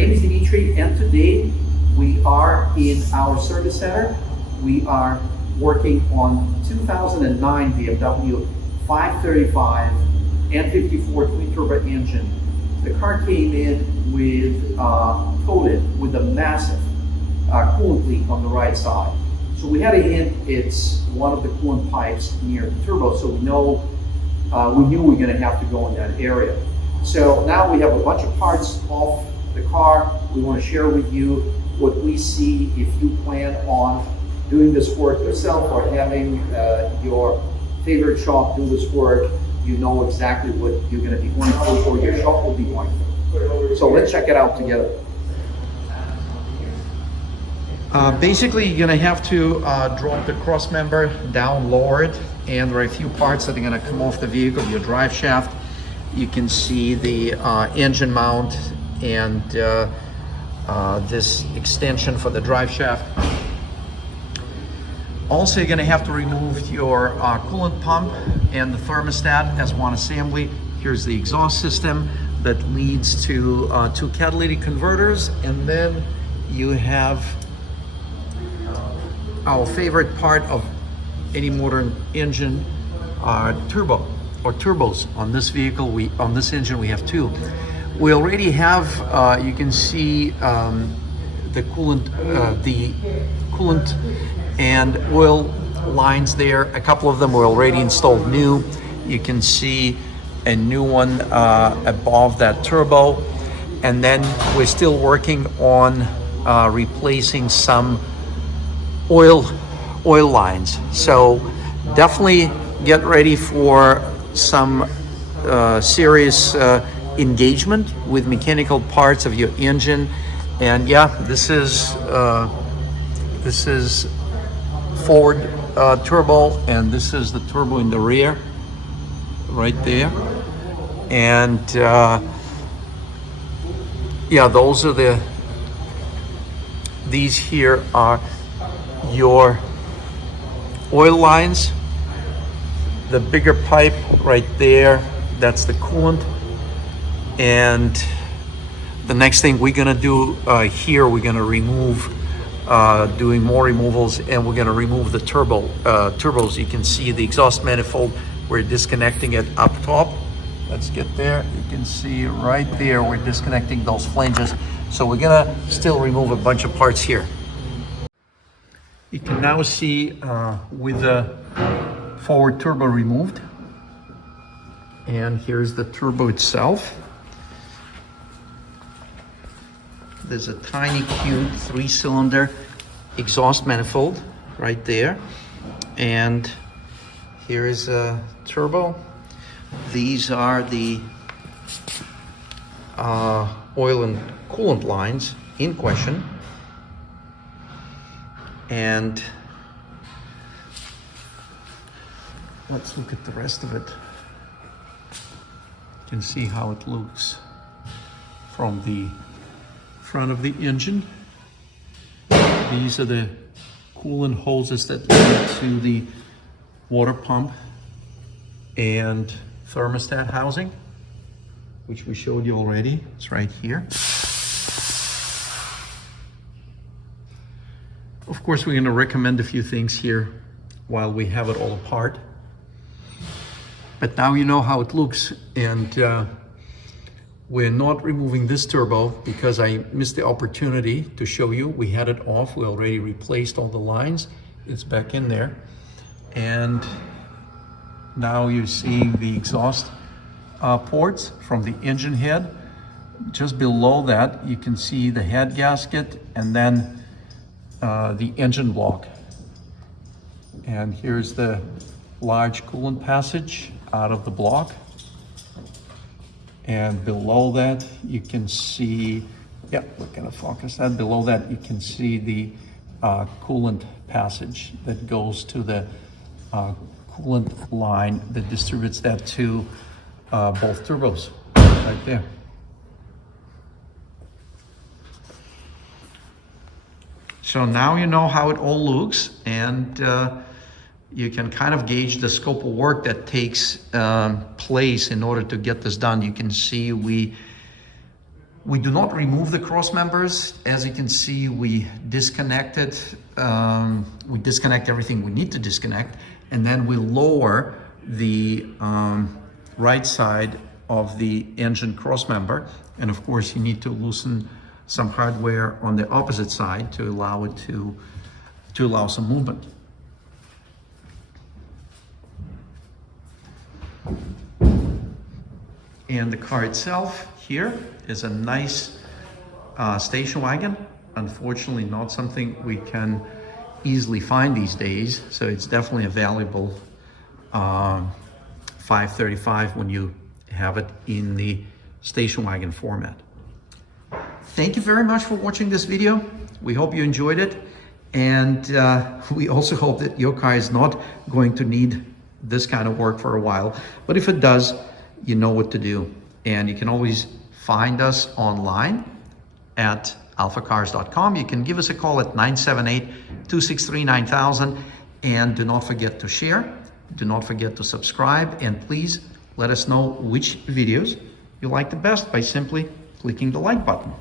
name is Dimitri, and today we are in our service center. We are working on 2009 BMW 535 N54 twin turbo engine. The car came in with coated with a massive coolant leak on the right side. So we had a hint it's one of the coolant pipes near the turbo, so we knew we were going to have to go in that area. So now we have a bunch of parts off the car. We want to share with you what we see if you plan on doing this work yourself or having your favorite shop do this work. You know exactly what you're going to be going through, or your shop will be going through. So let's check it out together. Basically, you're going to have to drop the cross member down, lower it, and there are a few parts that are going to come off the vehicle. Your drive shaft, you can see the engine mount and this extension for the drive shaft. Also, you're going to have to remove your coolant pump and the thermostat as one assembly. Here's the exhaust system that leads to two catalytic converters, and then you have our favorite part of any modern engine, turbo or turbos. On this vehicle, on this engine we have two. We already have, you can see the coolant and oil lines there. A couple of them were already installed new. You can see a new one above that turbo, and then we're still working on replacing some oil lines. So definitely get ready for some serious engagement with mechanical parts of your engine. And yeah, this is forward turbo, and this is the turbo in the rear right there. And yeah, those are these here are your oil lines. The bigger pipe right there, that's the coolant. And the next thing we're gonna do here, we're gonna remove, doing more removals, and we're gonna remove the turbos. You can see the exhaust manifold, we're disconnecting it up top. Let's get there. You can see right there, we're disconnecting those flanges. So we're gonna still remove a bunch of parts here. You can now see with the forward turbo removed, and here's the turbo itself. There's a tiny cute 3-cylinder exhaust manifold right there, and here is a turbo. These are the oil and coolant lines in question. And let's look at the rest of it. You can see how it looks from the front of the engine. These are the coolant hoses that lead to the water pump and thermostat housing, which we showed you already. It's right here. Of course, we're going to recommend a few things here while we have it all apart. But now you know how it looks, and we're not removing this turbo because I missed the opportunity to show you. We had it off. We already replaced all the lines. It's back in there. And now you're seeing the exhaust ports from the engine head. Just below that, you can see the head gasket, and then the engine block. And here's the large coolant passage out of the block. And below that, you can see, yeah, we're gonna focus that. Below that, you can see the coolant passage that goes to the coolant line that distributes that to both turbos, right there. So now you know how it all looks, and you can kind of gauge the scope of work that takes place in order to get this done. You can see we We do not remove the cross members. As you can see, we disconnect it. We disconnect everything we need to disconnect, and then we lower the right side of the engine cross member. And of course, you need to loosen some hardware on the opposite side to allow it to allow some movement. And the car itself here is a nice station wagon. Unfortunately, not something we can easily find these days. So it's definitely a valuable 535 when you have it in the station wagon format. Thank you very much for watching this video. We hope you enjoyed it. And we also hope that your car is not going to need this kind of work for a while. But if it does, you know what to do. And you can always find us online at alphacars.com. You can give us a call at 978-263-9000. And do not forget to share. Do not forget to subscribe. And please let us know which videos you like the best by simply clicking the like button.